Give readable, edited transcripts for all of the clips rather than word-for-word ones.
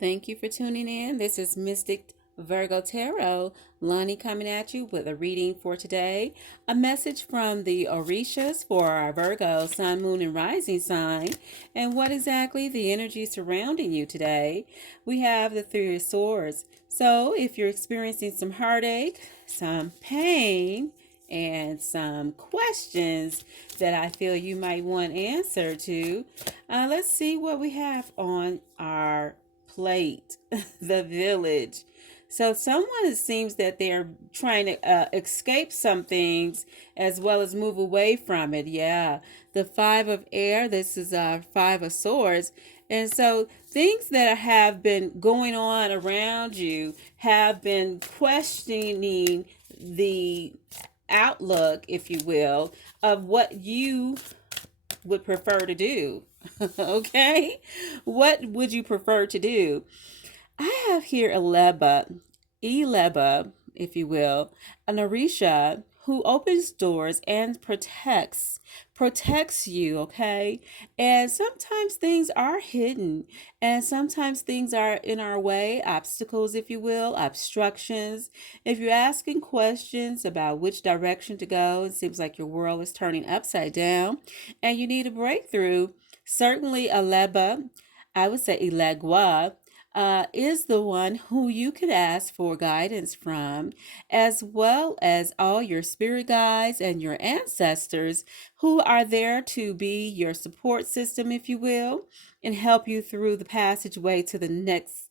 Thank you for tuning in. This is Mystic Virgo Tarot. Lonnie coming at you with a reading for today. A message from the Orishas for our Virgo Sun, Moon, and Rising sign. And what exactly the energy surrounding you today. We have the Three of Swords. So if you're experiencing some heartache, some pain, and some questions that I feel you might want answer to, let's see what we have on our plate, the village. So someone, it seems that they're trying to escape some things as well as move away from it. Yeah, the Five of Air. This is Five of Swords, and so things that have been going on around you have been questioning the outlook, if you will, of what you would prefer to do. Okay? What would you prefer to do? I have here Eleba, if you will, an Orisha who opens doors and protects you, okay? And sometimes things are hidden, and sometimes things are in our way, obstacles, if you will, obstructions. If you're asking questions about which direction to go, it seems like your world is turning upside down and you need a breakthrough. Certainly, I would say Elegua, is the one who you could ask for guidance from, as well as all your spirit guides and your ancestors who are there to be your support system, if you will, and help you through the passageway to the next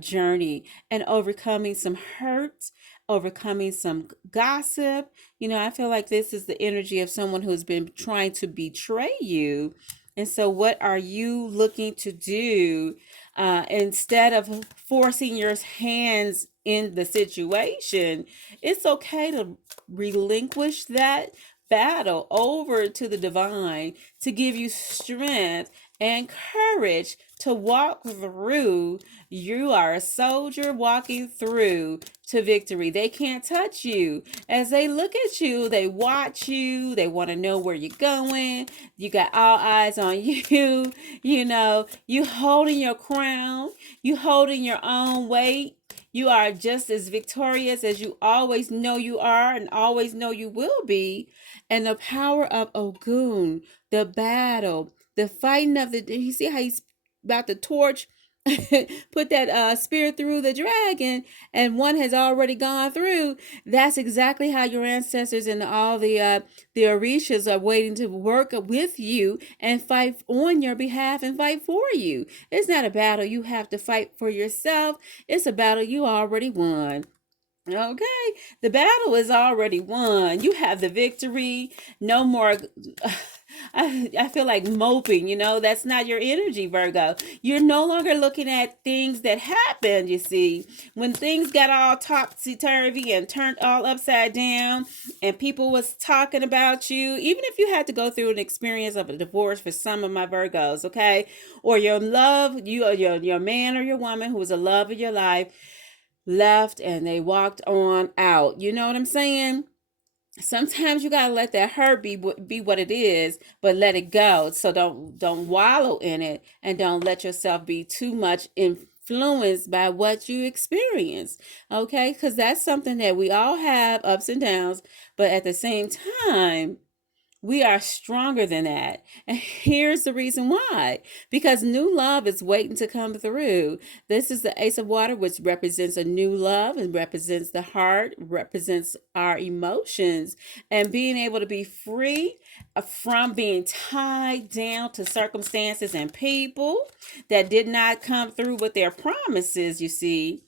journey and overcoming some hurt, overcoming some gossip. I feel like this is the energy of someone who's been trying to betray you. And so, what are you looking to do instead of forcing your hands in the situation? It's okay to relinquish that battle over to the divine to give you strength and courage to walk through. You are a soldier walking through to victory. They can't touch you. As they look at you, they watch you, they want to know where you're going. You got all eyes on you. You holding your crown, you holding your own weight. You are just as victorious as you always know you are and always know you will be. And the power of Ogun, the battle, the fighting of you see how he's about to torch, put that spear through the dragon, and one has already gone through. That's exactly how your ancestors and all the Orishas are waiting to work with you and fight on your behalf and fight for you. It's not a battle you have to fight for yourself. It's a battle you already won. Okay, the battle is already won. You have the victory. No more. I feel like moping, that's not your energy, Virgo. You're no longer looking at things that happened, you see. When things got all topsy-turvy and turned all upside down and people was talking about you, even if you had to go through an experience of a divorce for some of my Virgos, okay? Or your love, you or your man or your woman who was the love of your life left and they walked on out. You know what I'm saying? Sometimes you gotta let that hurt be what it is, but let it go. So don't wallow in it, and don't let yourself be too much influenced by what you experience. Okay, because that's something that we all have ups and downs, but at the same time, we are stronger than that. And here's the reason why. Because new love is waiting to come through. This is the Ace of Water, which represents a new love and represents the heart, represents our emotions, and being able to be free from being tied down to circumstances and people that did not come through with their promises, you see,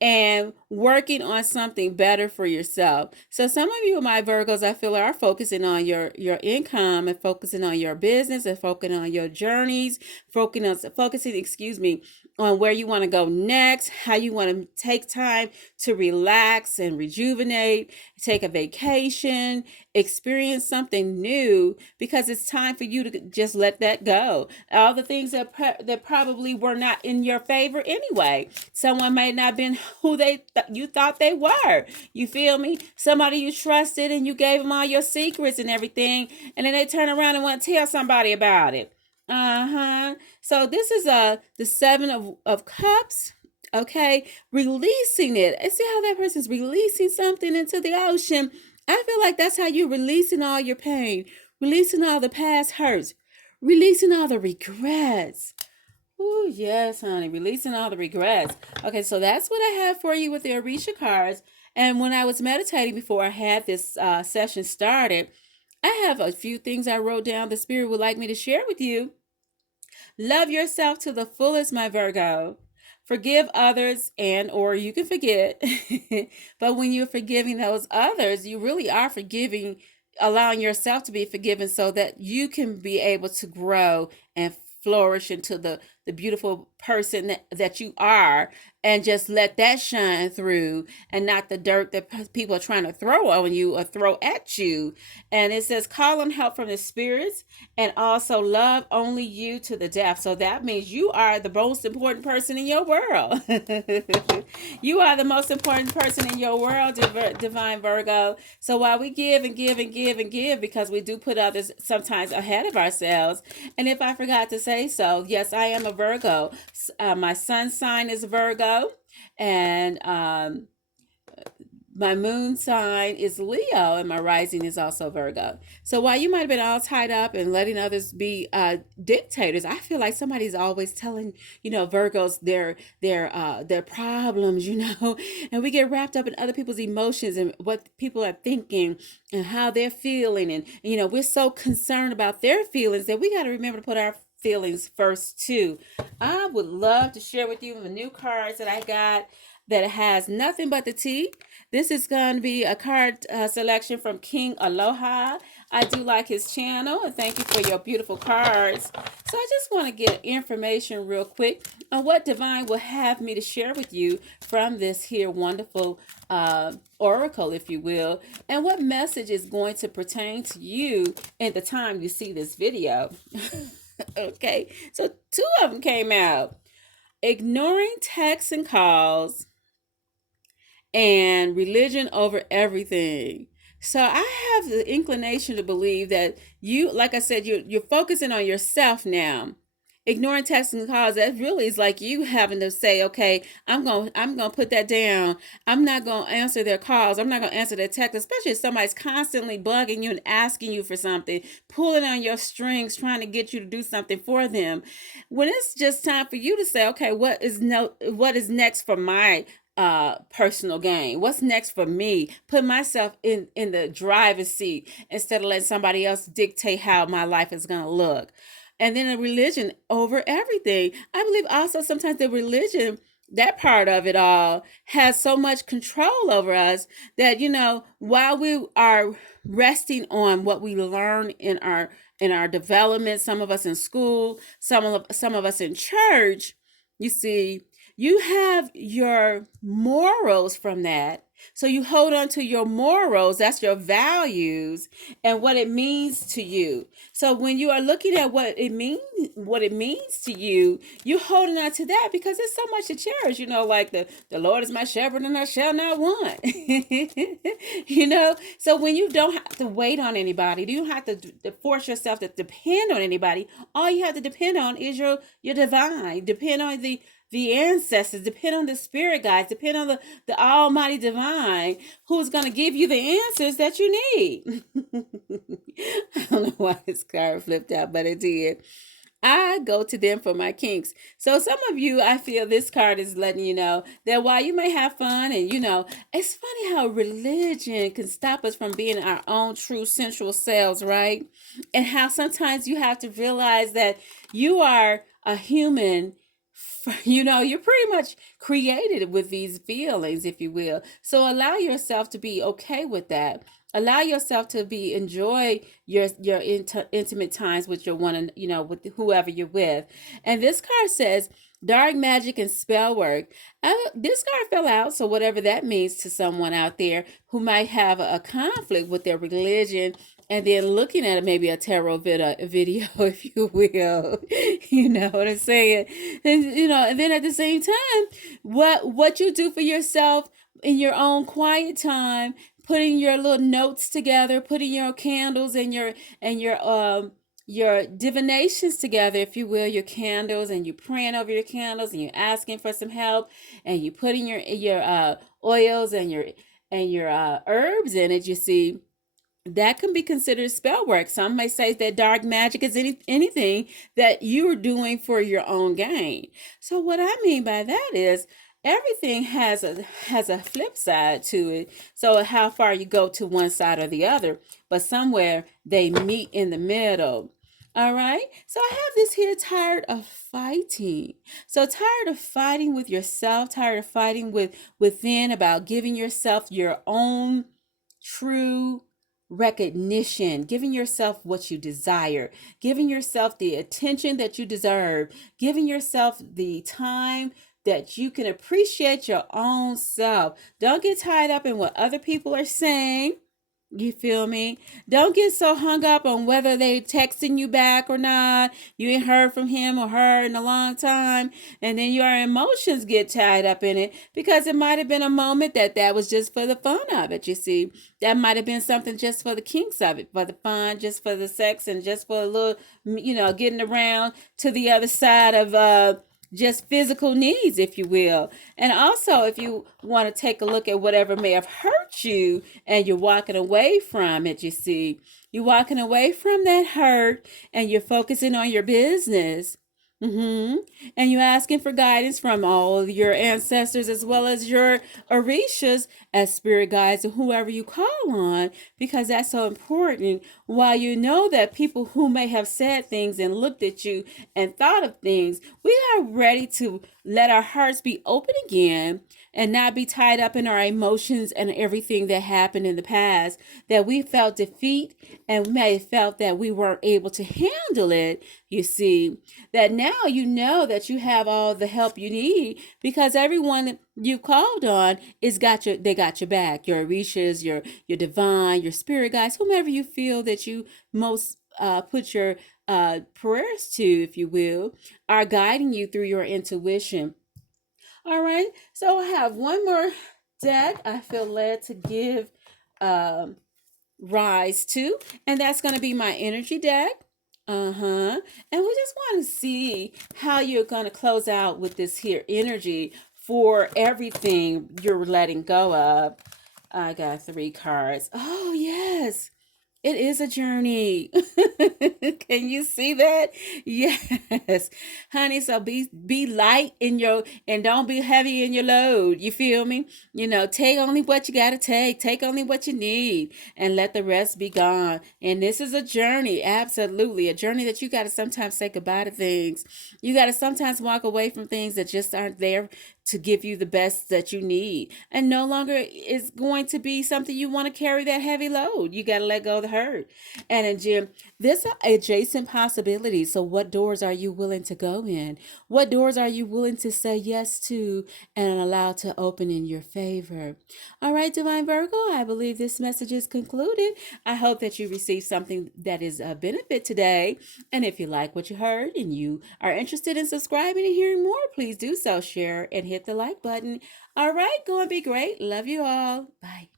and working on something better for yourself. So some of you, my Virgos, I feel are focusing on your income and focusing on your business and focusing on your journeys, focusing, excuse me, on where you want to go next, how you want to take time to relax and rejuvenate, take a vacation, experience something new, because it's time for you to just let that go. All the things that probably were not in your favor anyway. Someone may not have been who you thought they were. You feel me? Somebody you trusted and you gave them all your secrets and everything, and then they turn around and want to tell somebody about it. Uh-huh. So this is the seven of cups. Okay, releasing it. And see how that person's releasing something into the ocean. I feel like that's how you're releasing all your pain, releasing all the past hurts, releasing all the regrets. Oh, yes, honey. Releasing all the regrets. Okay, so that's what I have for you with the Orisha cards. And when I was meditating before I had this session started, I have a few things I wrote down the Spirit would like me to share with you. Love yourself to the fullest, my Virgo. Forgive others and or you can forget. But when you're forgiving those others, you really are forgiving, allowing yourself to be forgiven so that you can be able to grow and flourish into the beautiful person that you are, and just let that shine through and not the dirt that people are trying to throw on you or throw at you. And it says call on help from the spirits, and also love only you to the death. So that means you are the most important person in your world. You are the most important person in your world, divine Virgo. So while we give and give and give and give, because we do put others sometimes ahead of ourselves. And if I forgot to say so, yes, I am a Virgo. My sun sign is Virgo, and my moon sign is Leo, and my rising is also Virgo. So while you might have been all tied up and letting others be dictators, I feel like somebody's always telling, Virgos their problems, and we get wrapped up in other people's emotions and what people are thinking and how they're feeling, and we're so concerned about their feelings that we got to remember to put our feelings first too. I would love to share with you the new cards that I got that has nothing but the tea. This is going to be a card selection from King Aloha. I do like his channel, and thank you for your beautiful cards. So I just want to get information real quick on what Divine will have me to share with you from this here wonderful oracle, if you will, and what message is going to pertain to you at the time you see this video. Okay, so two of them came out. Ignoring texts and calls, and religion over everything. So I have the inclination to believe that you, like I said, you're focusing on yourself now. Ignoring texts and calls, that really is like you having to say, okay, I'm gonna put that down. I'm not gonna answer their calls. I'm not gonna answer their texts, especially if somebody's constantly bugging you and asking you for something, pulling on your strings, trying to get you to do something for them. When it's just time for you to say, okay, what is next for my personal gain? What's next for me? Put myself in the driver's seat instead of letting somebody else dictate how my life is going to look. And then a religion over everything. I believe also sometimes the religion, that part of it all, has so much control over us that while we are resting on what we learn in our development, some of us in school, some of us in church, you see, you have your morals from that. So you hold on to your morals, that's your values and what it means to you. So when you are looking at what it means to you, you're holding on to that because it's so much to cherish, like the Lord is my shepherd and I shall not want. So when you don't have to wait on anybody, you don't have to force yourself to depend on anybody. All you have to depend on is your divine. Depend on the ancestors, depend on the spirit guides, depend on the almighty divine who's going to give you the answers that you need. I don't know why this card flipped out, but it did. I go to them for my kinks. So some of you, I feel this card is letting you know that while you may have fun and it's funny how religion can stop us from being our own true sensual selves, right? And how sometimes you have to realize that you are a human. You're pretty much created with these feelings, if you will. So allow yourself to be okay with that. Allow yourself to enjoy your intimate times with your one, with whoever you're with. And this card says dark magic and spell work. This card fell out, so whatever that means to someone out there who might have a conflict with their religion, and then looking at maybe a tarot video, if you will. You know what I'm saying? And then at the same time, what you do for yourself in your own quiet time, putting your little notes together, putting your candles and your your divinations together, if you will, your candles, and you praying over your candles, and you're asking for some help, and you putting your oils and your herbs in it, you see, that can be considered spell work. Some may say that dark magic is anything that you're doing for your own gain. So what I mean by that is everything has a flip side to it. So how far you go to one side or the other, but somewhere they meet in the middle. All right. So I have this here, tired of fighting. So tired of fighting with yourself, tired of fighting within, about giving yourself your own true recognition, giving yourself what you desire, giving yourself the attention that you deserve, giving yourself the time that you can appreciate your own self. Don't get tied up in what other people are saying. You feel me? Don't get so hung up on whether they texting you back or not. You ain't heard from him or her in a long time. And then your emotions get tied up in it because it might have been a moment that was just for the fun of it, you see. That might have been something just for the kinks of it, for the fun, just for the sex, and just for a little, getting around to the other side of just physical needs, if you will. And also, if you want to take a look at whatever may have hurt you and you're walking away from it, you see, you're walking away from that hurt and you're focusing on your business. And you're asking for guidance from all your ancestors as well as your Orishas as spirit guides and whoever you call on, because that's so important. While you know that people who may have said things and looked at you and thought of things, we are ready to let our hearts be open again and not be tied up in our emotions and everything that happened in the past, that we felt defeat and may have felt that we weren't able to handle it. You see, that now you know that you have all the help you need because everyone you called on they got your back. Your Orishas, your divine, your spirit guides, whomever you feel that you most put your prayers to, if you will, are guiding you through your intuition. All right, so I have one more deck I feel led to give um, rise to, and that's going to be my energy deck. And we just want to see how you're going to close out with this here energy for everything you're letting go of. I got 3 cards. Oh, yes. It is a journey. Can you see that? Yes. Honey, so be light in your and don't be heavy in your load. You feel me? Take only what you got to take. Take only what you need and let the rest be gone. And this is a journey, absolutely. A journey that you got to sometimes say goodbye to things. You got to sometimes walk away from things that just aren't there to give you the best that you need, and no longer is going to be something you want to carry that heavy load. You got to let go of the hurt. And in Jim, this adjacent possibility. So what doors are you willing to go in? What doors are you willing to say yes to and allow to open in your favor? All right, Divine Virgo, I believe this message is concluded. I hope that you received something that is a benefit today. And if you like what you heard and you are interested in subscribing and hearing more, please do so. Share and hit the like button. All right, go and be great. Love you all. Bye.